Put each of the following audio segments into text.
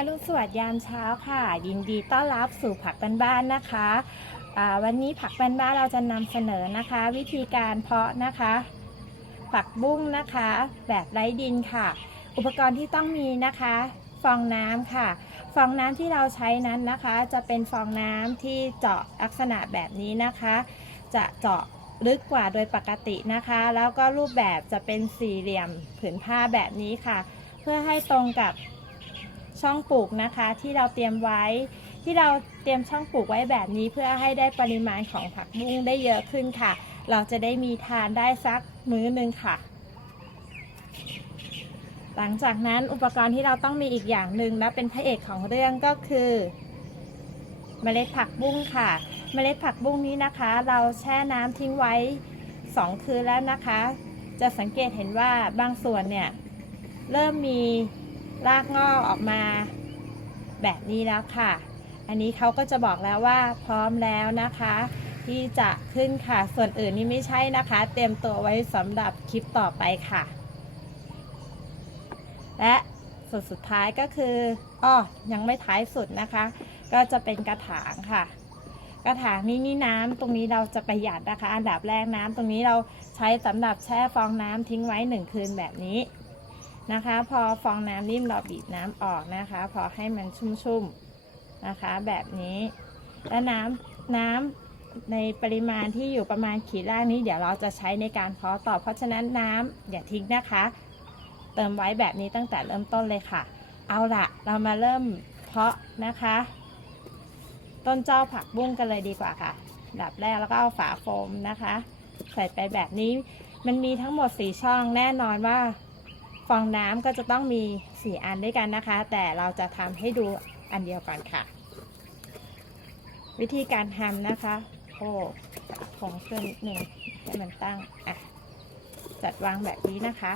อรุณสวัสดิ์ยามเช้าค่ะ ยินดีต้อนรับสู่ผักบ้านๆนะคะวันนี้ผักบ้านๆเราจะนำเสนอนะคะ วิธีการเพาะนะคะ ผักบุ้งนะคะ แบบไร้ดินค่ะ อุปกรณ์ที่ต้องมีนะคะ ฟองน้ำค่ะ ฟองน้ำที่เราใช้นั้นนะคะ จะเป็นฟองน้ำที่เจาะลักษณะแบบนี้นะคะ จะเจาะลึกกว่าโดยปกตินะคะ แล้วก็รูปแบบจะเป็นสี่เหลี่ยมผืนผ้าแบบนี้ค่ะ เพื่อให้ตรงกับ ช่องปลูกนะคะ ที่เราเตรียมไว้ ที่เราเตรียมช่องปลูกไว้แบบนี้เพื่อให้ได้ปริมาณของผักบุ้งได้เยอะขึ้นค่ะ เราจะได้มีทานได้สักมื้อหนึ่งค่ะ หลังจากนั้นอุปกรณ์ที่เราต้องมีอีกอย่างหนึ่งและเป็นพระเอกของเรื่องก็คือเมล็ดผักบุ้งค่ะ เมล็ดผักบุ้งนี้นะคะ เราแช่น้ำทิ้งไว้ 2 คืนแล้วนะคะ จะสังเกตเห็นว่าบางส่วนเนี่ยเริ่มมี รากงอกออกมาแบบนี้แล้วค่ะ อันนี้เขาก็จะบอกแล้วว่าพร้อมแล้วนะคะ ที่จะขึ้นค่ะ ส่วนอื่นนี่ไม่ใช่นะคะ เตรียมตัวไว้สำหรับคลิปต่อไปค่ะ และส่วนสุดท้ายก็คืออ้อยังไม่ท้ายสุดนะคะ ก็จะเป็นกระถางค่ะ กระถางนี้นี่น้ำตรงนี้เราจะประหยัดนะคะ อันดับแรกน้ำตรงนี้เราใช้สำหรับแช่ฟองน้ำทิ้งไว้หนึ่งคืนแบบนี้ นะคะ พอฟองน้ำนิ่มเราบีบน้ำออกนะคะ พอให้มันชุ่มๆนะคะ แบบนี้ และน้ำน้ำในปริมาณที่อยู่ประมาณขีดล่างนี้ เดี๋ยวเราจะใช้ในการเพาะต่อ เพราะฉะนั้นน้ำอย่าทิ้งนะคะ เติมไว้แบบนี้ตั้งแต่เริ่มต้นเลยค่ะ เอาละเรามาเริ่มเพาะนะคะ ต้นเจ้าผักบุ้งกันเลยดีกว่าค่ะดับแรกแล้วก็เอาฝาโฟมนะคะ ใส่ไปแบบนี้ มันมีทั้งหมดสี่ช่องแน่นอนว่า ฟองน้ำก็จะต้องมีสี่อันด้วยกันนะคะ แต่เราจะทำให้ดูอันเดียวก่อนค่ะ วิธีการทำนะคะ โอ้ของเครื่องนิดหนึ่งให้มันตั้งอะจัดวางแบบนี้นะคะ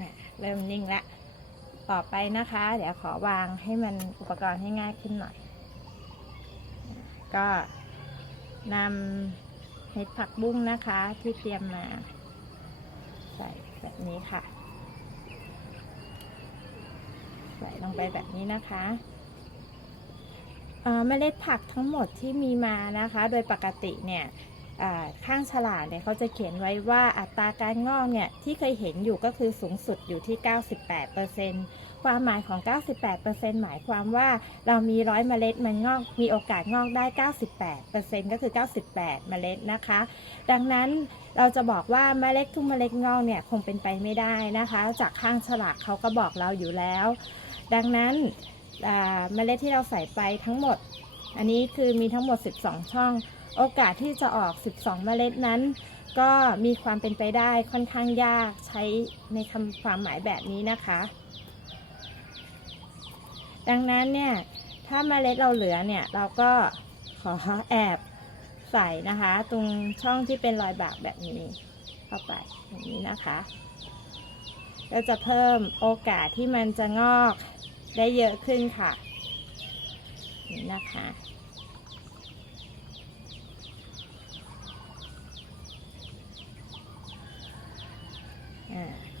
อะเริ่มนิ่งละ ต่อไปนะคะ เดี๋ยวขอวางให้มันอุปกรณ์ให้ง่ายขึ้นหน่อย ก็นำ เห็ดผักบุ้งนะคะ ที่เตรียมมา ใส่แบบนี้ค่ะ ใส่ลงไปแบบนี้นะคะเมล็ดผักทั้งหมดที่มีมานะคะ โดยปกติเนี่ยข้างฉลากเนี่ยเขาจะเขียนไว้ว่าอัตราการงอกเนี่ยที่เคยเห็นอยู่ก็คือสูงสุดอยู่ที่ 98% ความหมายของ 98%หมายความว่าเรามีร้อยเมล็ดมันงอก มีโอกาสงอกได้ 98%ก็คือ 98 เมล็ดนะคะ ดังนั้นเราจะบอกว่าเมล็ดทุกเมล็ดงอกเนี่ยคงเป็นไปไม่ได้นะคะ จากข้างฉลากเขาก็บอกเราอยู่แล้ว ดังนั้นเมล็ดที่เราใส่ไปทั้งหมด อันนี้คือมีทั้งหมด 12 ช่อง โอกาสที่จะออก 12 เมล็ดนั้นก็มีความเป็นไปได้ค่อนข้างยากใช้ในคำความหมายแบบนี้นะคะ ดังนั้นเนี่ยถ้าเมล็ดเราเหลือเนี่ยเราก็ขอแอบใส่นะคะ ตรงช่องที่เป็นรอยบากแบบนี้เข้าไปอย่างนี้นะคะ ก็จะเพิ่มโอกาสที่มันจะงอกได้เยอะขึ้นค่ะนี่นะคะ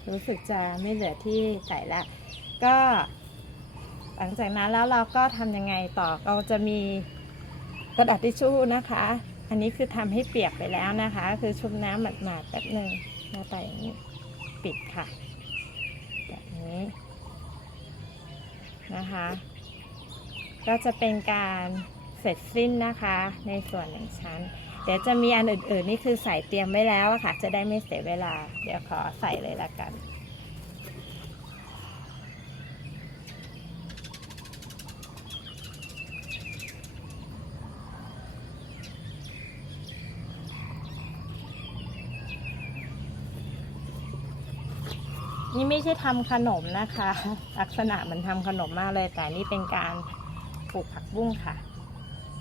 รู้สึกจะไม่เหลือที่ใส่ละก็ ลังจากนั้นแล้วเราก็ทำยังไงต่อเราจะมีกระดาษทิชชู่นะคะ อันนี้คือทำให้เปียกไปแล้วนะคะ คือชุบน้ำหมาดๆแป๊บหนึ่งหน้าตาอย่างนี้ปิดค่ะ แบบนี้นะคะ ก็จะเป็นการเสร็จสิ้นนะคะ ในส่วนหนึ่งชั้น เดี๋ยวจะมีอันอื่นๆนี่คือใส่เตรียมไว้แล้วค่ะ จะได้ไม่เสียเวลา เดี๋ยวขอใส่เลยละกัน นี่ไม่ใช่ทำขนมนะคะ ลักษณะเหมันทำขนมมากเลย แต่นี่เป็นการปลูกผักบุ้งค่ะ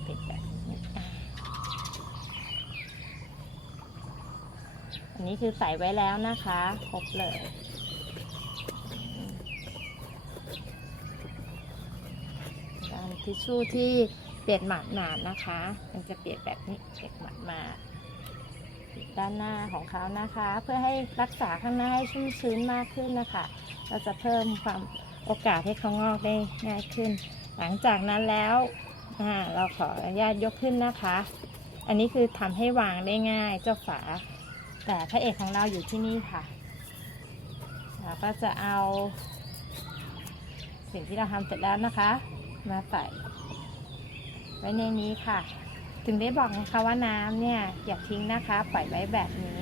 เปิดแบบนี้อันนี้คือใส่ไว้แล้วนะคะครบเลยการทิชชู่ที่เปียกหมาดๆนะคะ มันจะเปียกแบบนี้เปียกหมาดๆ ด้านหน้าของเขานะคะ เพื่อให้รักษาข้างหน้าให้ชุ่มชื้นมากขึ้นนะคะ เราจะเพิ่มความโอกาสให้เขางอกได้ง่ายขึ้น หลังจากนั้นแล้วเราขออนุญาตยกขึ้นนะคะ อันนี้คือทำให้วางได้ง่ายเจ้าฝา แต่พระเอกของเราอยู่ที่นี่ค่ะเราก็จะเอา สิ่งที่เราทำเสร็จแล้วนะคะ มาใส่ไว้ในนี้ค่ะ ถึงได้บอกนะคะว่าน้ำเนี่ยอย่าทิ้งนะคะ ปล่อยไว้แบบนี้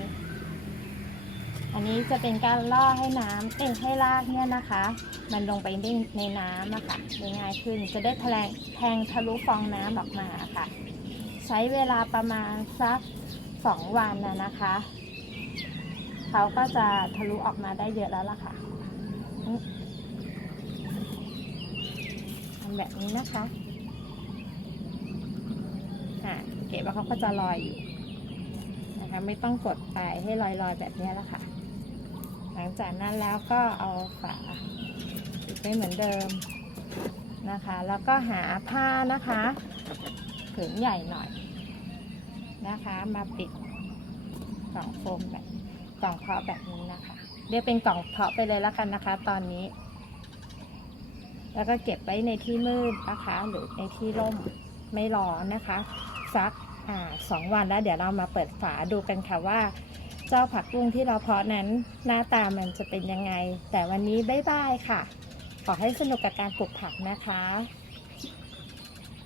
อันนี้จะเป็นการล่อให้น้ำเอ้ให้รากเนี่ยนะคะ มันลงไปในในน้ำอะค่ะง่ายขึ้นจะได้แทงแทงทะลุฟองน้ำออกมาค่ะ ใช้เวลาประมาณสักสองวันนะนะคะเขาก็จะทะลุออกมาได้เยอะแล้วล่ะค่ะทำแบบนี้นะคะ เก็บว่าเขาก็จะลอยอยู่นะคะไม่ต้องกดไปให้ลอยๆแบบนี้แล้วค่ะ หลังจากนั้นแล้วก็เอาฝาปิดไว้เหมือนเดิมนะคะ แล้วก็หาผ้านะคะผืนใหญ่หน่อยนะคะ มาปิดกล่องโฟมแบบกล่องเพาะแบบนี้นะคะเรียกเป็นกล่องเพาะไปเลยแล้วกันนะคะ ตอนนี้ แล้วก็เก็บไว้ในที่มืดนะคะ หรือในที่ร่มไม่ร้อนนะคะสัก สองวันแล้วเดี๋ยวเรามาเปิดฝาดูกันค่ะว่า เจ้าผักบุ้งที่เราเพาะนั้นหน้าตามันจะเป็นยังไง แต่วันนี้บ๊ายบายค่ะ ขอให้สนุกกับการปลูกผักนะคะ